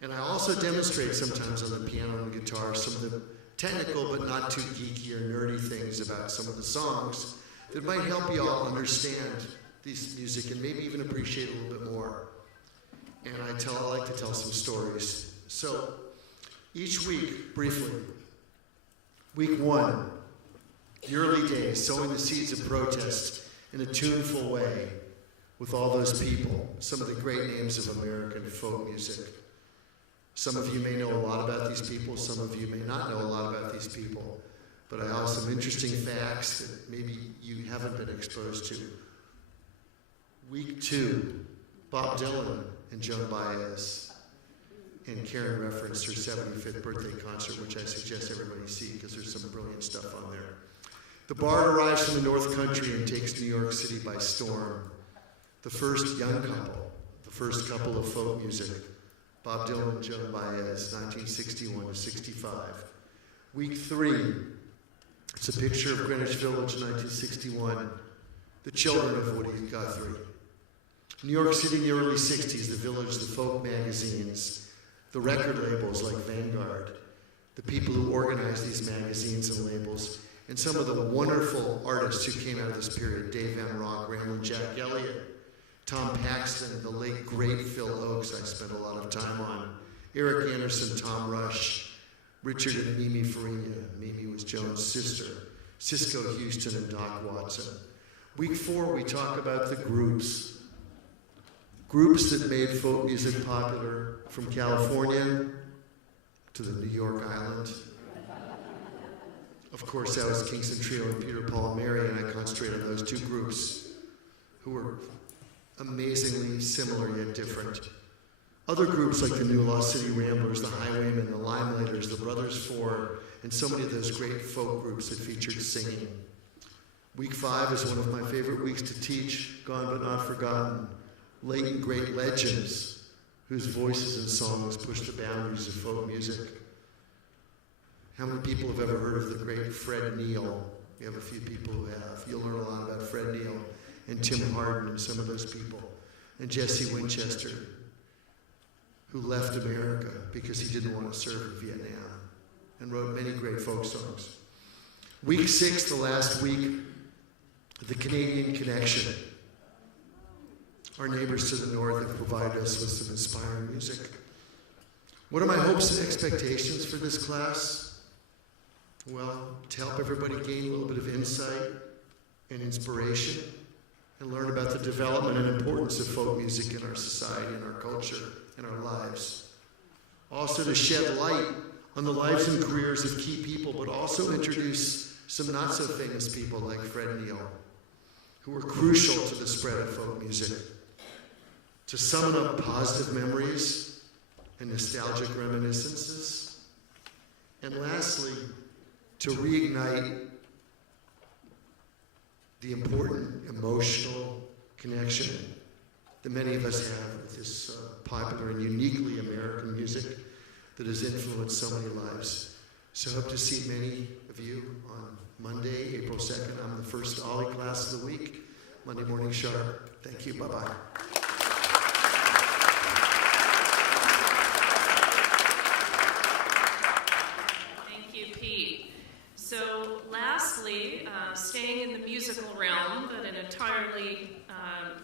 And I also demonstrate sometimes on the piano and guitar some of the technical but not too geeky or nerdy things about some of the songs that might help you all understand this music and maybe even appreciate it a little bit more. And I like to tell some stories. So each week, briefly, week 1, the early days, sowing the seeds of protest in a tuneful way with all those people, some of the great names of American folk music. Some of you may know a lot about these people, some of you may not know a lot about these people, but I have some interesting facts that maybe you haven't been exposed to. Week 2, Bob Dylan and Joan Baez. And Karen referenced her 75th birthday concert, which I suggest everybody see because there's some brilliant stuff on there. The Bard arrives from the North Country and takes New York City by storm. The first young couple, the first couple of folk music, Bob Dylan and Joan Baez, 1961 to 65. Week 3, it's a picture of Greenwich Village, 1961, the children of Woody Guthrie. New York City in the early 60s, the Village, the folk magazines, the record labels like Vanguard, the people who organized these magazines and labels, and some of the wonderful artists who came out of this period, Dave Van Ronk, Ramblin' Jack Elliott, Tom Paxton, the late great Phil Oakes I spent a lot of time on, Eric Anderson, Tom Rush, Richard and Mimi Farina. Mimi was Joan's sister, Cisco Houston and Doc Watson. Week 4, we talk about the groups that made folk music popular from California to the New York Island. Of course, that was Kingston Trio and Peter, Paul, and Mary, and I concentrate on those 2 groups who were amazingly similar yet different. Other groups like the New Lost City Ramblers, the Highwaymen, the Limelighters, the Brothers Four, and so many of those great folk groups that featured singing. Week 5 is one of my favorite weeks to teach, Gone But Not Forgotten, latent great legends whose voices and songs push the boundaries of folk music. How many people have ever heard of the great Fred Neil? We have a few people who have. You'll learn a lot about Fred Neil and Tim Hardin and some of those people. And Jesse Winchester, who left America because he didn't want to serve in Vietnam and wrote many great folk songs. Week 6, the last week, the Canadian Connection. Our neighbors to the north have provided us with some inspiring music. What are my hopes and expectations for this class? Well, to help everybody gain a little bit of insight and inspiration and learn about the development and importance of folk music in our society, in our culture, in our lives. Also to shed light on the lives and careers of key people, but also introduce some not so famous people like Fred Neil, who were crucial to the spread of folk music. To summon up positive memories and nostalgic reminiscences. And lastly, to reignite the important emotional connection that many of us have with this popular and uniquely American music that has influenced so many lives. So I hope to see many of you on Monday, April 2nd. I'm the first Ollie class of the week, Monday morning sharp. Thank you. Bye-bye. Thank you, Pete. So lastly, staying in the musical realm, but an entirely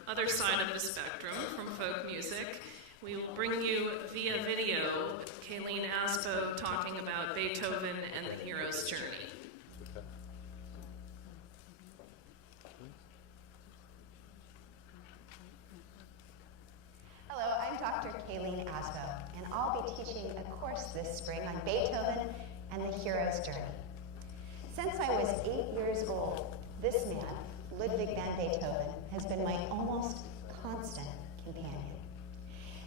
other side of the spectrum from folk music, we will bring you via video Kayleen Asbo talking about Beethoven and the hero's journey. Hello, I'm Dr. Kayleen Asbo, and I'll be teaching a course this spring on Beethoven and the hero's journey. Since I was 8 years old, this man, Ludwig van Beethoven, has been my almost constant companion.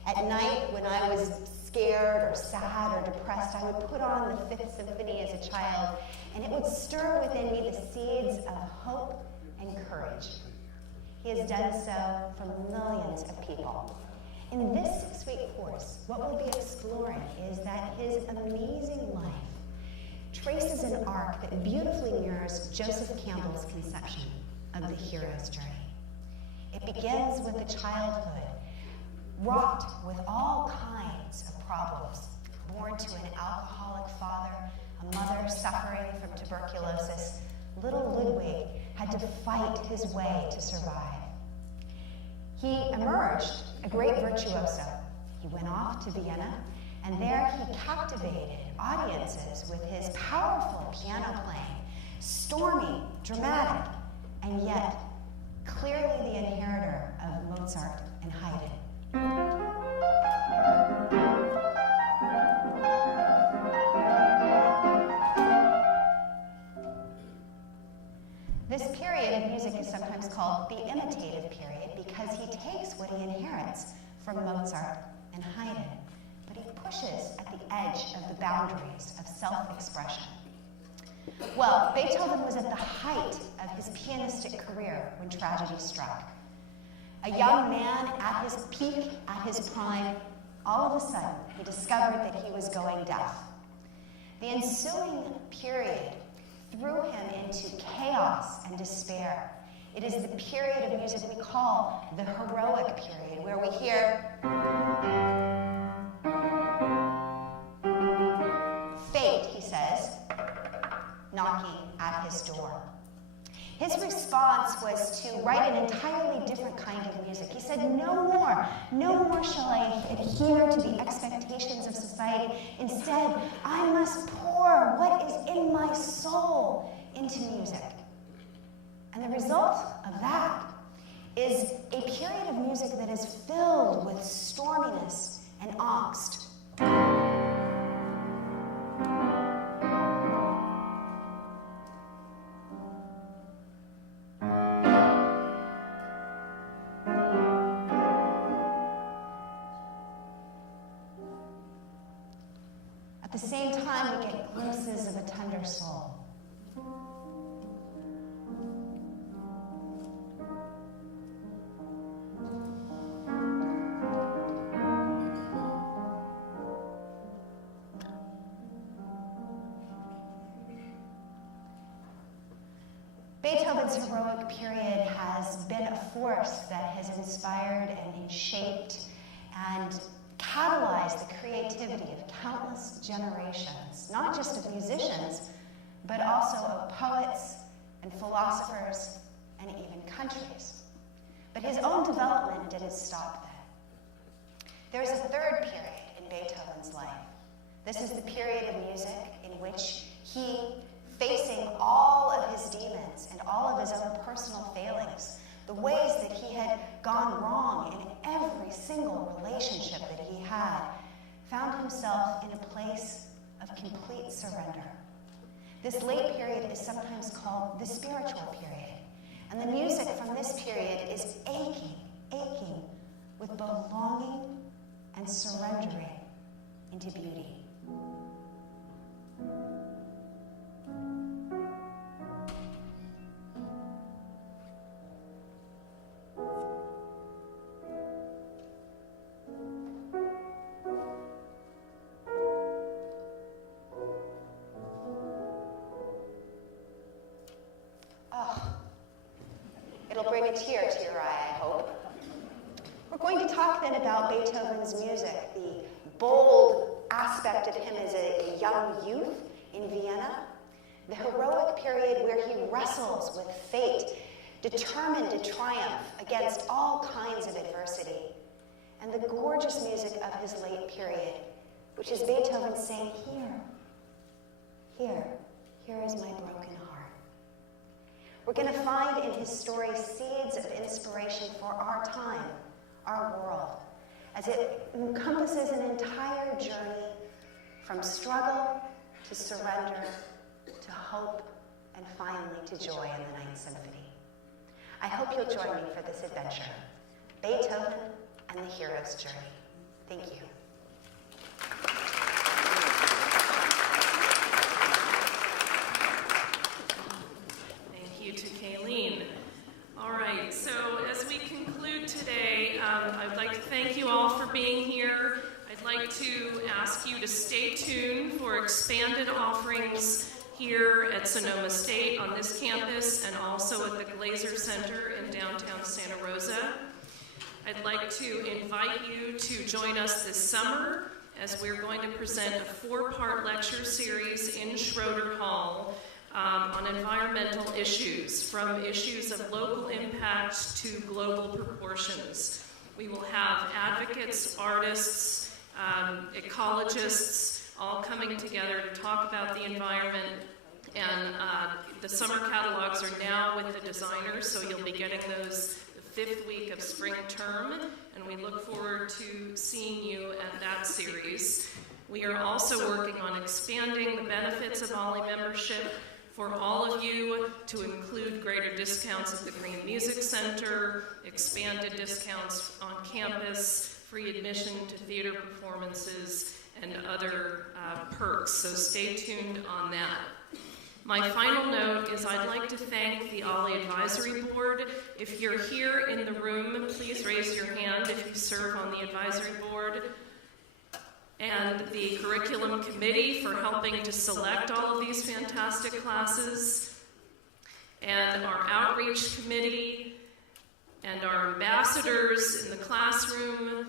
At night, when I was scared or sad or depressed, I would put on the Fifth Symphony as a child, and it would stir within me the seeds of hope and courage. He has done so for millions of people. In this 6-week course, what we'll be exploring is that his amazing life traces an arc that beautifully mirrors Joseph Campbell's conception of the hero's journey. It begins with a childhood wrought with all kinds of problems, born to an alcoholic father, a mother suffering from tuberculosis. Little Ludwig had to fight his way to survive. He emerged a great virtuoso. He went off to Vienna, and there he captivated audiences with his powerful piano playing, stormy, dramatic, and yet clearly the inheritor of Mozart and Haydn. This period of music is sometimes called the imitative period because he takes what he inherits from Mozart and Haydn, but he pushes at the edge of the boundaries of self-expression. Well, Beethoven was at the height of his pianistic career when tragedy struck. A young man at his peak, at his prime, all of a sudden he discovered that he was going deaf. The ensuing period threw him into chaos and despair. It is the period of music we call the heroic period, where we hear fate, he says, knocking at his door. His response was to write an entirely different kind of music. He said, no more shall I adhere to the expectations of society. Instead, I must pour what is in my soul into music. And the result of that is a period of music that is filled with storminess and angst. At the same time, we get glimpses glimpses of a tender soul. Beethoven's heroic period has been a force that has inspired and shaped and catalyzed the creativity of countless generations, not just of musicians, but also of poets and philosophers and even countries. But his own development didn't stop there. There's a third period in Beethoven's life. This is the period of music in which he, facing all of his demons and all of his own personal failings, the ways that he had gone wrong in every single relationship that he had, found himself in a place of complete surrender. This late period is sometimes called the spiritual period, and the music from this period is aching with both longing and surrendering into beauty. Bring a tear to your eye, I hope. We're going to talk then about Beethoven's music, the bold aspect of him as a young youth in Vienna, the heroic period where he wrestles with fate, determined to triumph against all kinds of adversity, and the gorgeous music of his late period, which is Beethoven saying, here is my broken heart. We're going to find in his story seeds of inspiration for our time, our world, as it encompasses an entire journey from struggle to surrender to hope and finally to joy in the Ninth Symphony. I hope you'll join me for this adventure, Beethoven and the Hero's Journey. Thank you. All right, so as we conclude today, I'd like to thank you all for being here. I'd like to ask you to stay tuned for expanded offerings here at Sonoma State on this campus and also at the Glazer Center in downtown Santa Rosa. I'd like to invite you to join us this summer as we're going to present a 4-part lecture series in Schroeder Hall on environmental issues, from issues of local impact to global proportions. We will have advocates, artists, ecologists, all coming together to talk about the environment. And the summer catalogs are now with the designers, so you'll be getting those the 5th week of spring term, and we look forward to seeing you at that series. We are also working on expanding the benefits of OLLI membership for all of you, to include greater discounts at the Green Music Center, expanded discounts on campus, free admission to theater performances, and other perks. So stay tuned on that. My final note is I'd like to thank the OLLI Advisory Board. If you're here in the room, please raise your hand if you serve on the advisory board. And the curriculum committee for helping to select all of these fantastic classes, and our outreach committee, and our ambassadors in the classroom.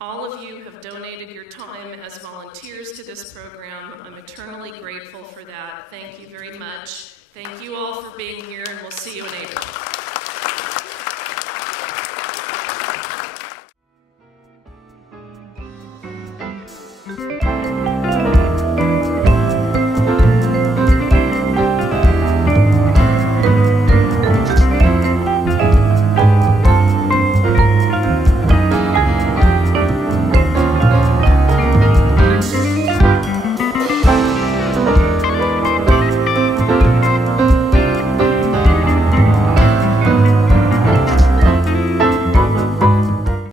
All of you have donated your time as volunteers to this program. I'm eternally grateful for that. Thank you very much. Thank you all for being here, and we'll see you in April.